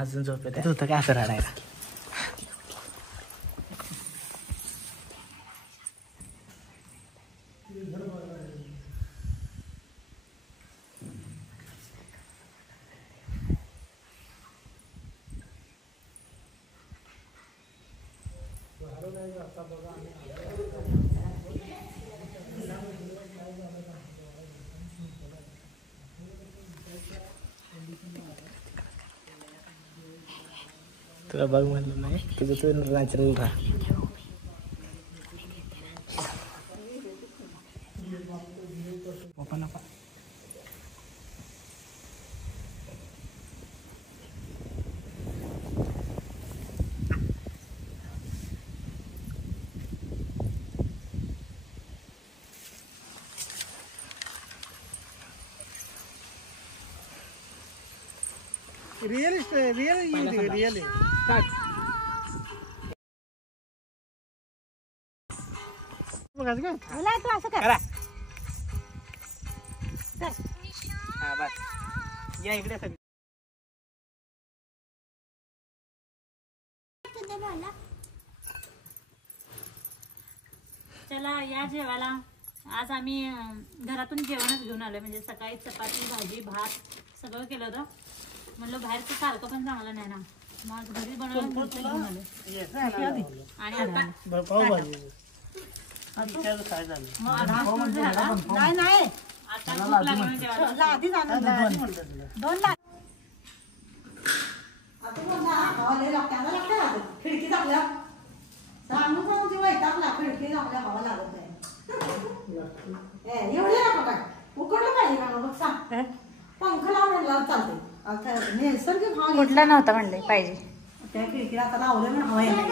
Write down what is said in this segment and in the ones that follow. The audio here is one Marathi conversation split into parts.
अजून झोप येत होतं काय असं रडायला. तुला बघ म्हणलं नाही तुझं तू नॅचरल राहा. रिअल या इकडे चला या जेवायला. आज आम्ही घरातून जेवणच घेऊन आलोय. म्हणजे सकाळी चपाती भाजी भात सगळं केलं होतं. म्हणलं बाहेरचं सारखं पण चांगलं नाही ना, मग घरी बनवून घेऊन आलो. आणि खिडकी टाकल्या सांगून खिडकी टाकल्या हवा लागत नाही. एवढे नको काय उकडलं पाहिजे ना मग सांग. पंख लावून चालते. नैसर्गिक हवा कुठला नव्हता म्हणले पाहिजे. त्या खिडकीला आता लावलं ना हवा येणार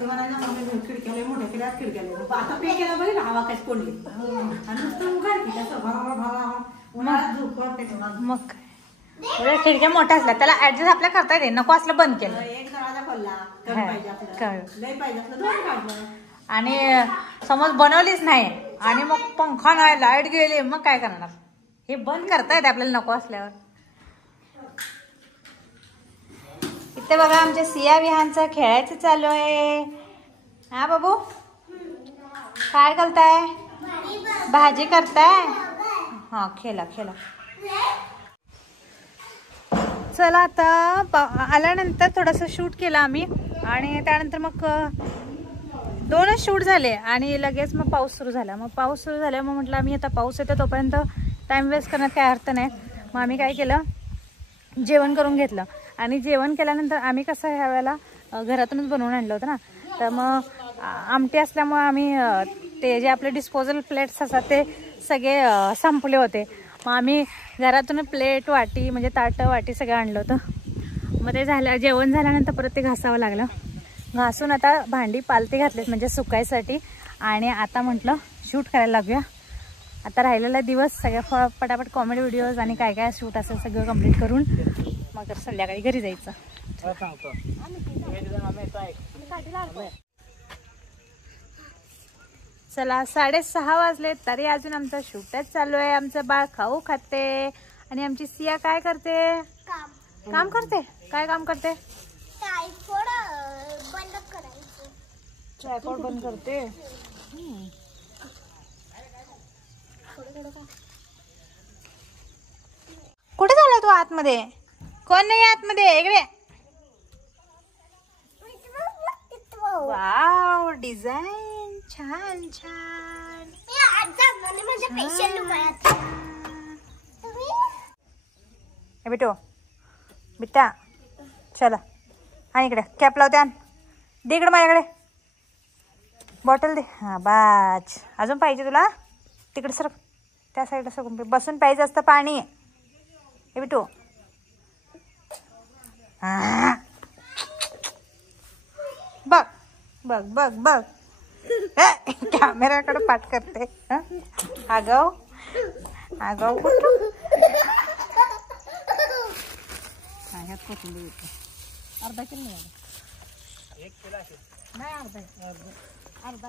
ते म्हणायला खिडक्याला मोठ्या केल्या खिडक्याला आता पे केला बघ ना हवा कशी पडली आणि नुसतं उघड की त्याचं उन्हाळ्यात झोप वाटते. मग खिडक्या मोठ्या असल्या त्याला ऍडजस्ट आपल्या करता येते. नको असलं बंद केलं. एक दरवाजा खोलला कमी पाहिजे आपल्याला लय पाहिजे आपलं दोन काढलं. आणि समज बनवलीच नाही आणि मग पंखा नाही लाईट गेली मग काय करणार. हे बंद करता येते आपल्याला नको असल्यावर. इथे बघा आमच्या सिया विहानचं खेळायचं चालू आहे. हा बाबू काय करताय. भाजी करताय. हा खेळा खेळा. चला आता आल्यानंतर थोडंसं शूट केलं आम्ही आणि त्यानंतर मग 2च शूट झाले आणि लगेच मग पाऊस सुरू झाला. मग पाऊस सुरू झाला मग म्हटलं आम्ही आता पाऊस येतो तोपर्यंत टाईम वेस्ट करण्यात काय अर्थ नाही. मग आम्ही काय केलं जेवण करून घेतलं आणि जेवण केल्यानंतर आम्ही कसं ह्या वेळेला घरातूनच बनवून आणलं होतं ना. तर मग आमटी असल्यामुळे आम्ही ते जे आपले डिस्पोजल प्लेट्स असतात ते सगळे संपले होते. मग आम्ही घरातून प्लेट वाटी म्हणजे ताटं वाटी सगळं आणलं होतं. मग ते झालं जेवण झाल्यानंतर परत ते घासावं लागलं. घासून आता भांडी पालती घातलीत म्हणजे सुकायसाठी. आणि आता म्हटलं शूट करायला लागूया. आता राहिलेला दिवस सगळ्या पटापट कॉमेडी व्हिडिओज आणि काय काय शूट असेल सगळं कंप्लीट करून मग संध्याकाळी घरी जायचं. चला 6:30 वाजले तरी अजून आमचं शूटच चालू आहे. आमचं बाळ खाऊ खाते आणि आमची सिया काय करते. काम करते. काय काम करते. ट्रायपॉड बंद करते. कुठे झाला तू आतमध्ये. कोण नाही आतमध्ये. इकडे. वाव डिझाईन छान छान. बेटो बिट्टा चला हा इकडे कॅप लावते. आण दे इकडे माझ्याकडे बॉटल दे. हा बाज अजून पाहिजे तुला. तिकडे सर त्या साईडला सर बसून प्यायचं असतं पाणी. हे बिटू हा बघ बघ बघ बघ कॅमेऱ्याकडे पाठ करते. आगाव आगाव अर्धा किलो नाही. अर्धा अर्धा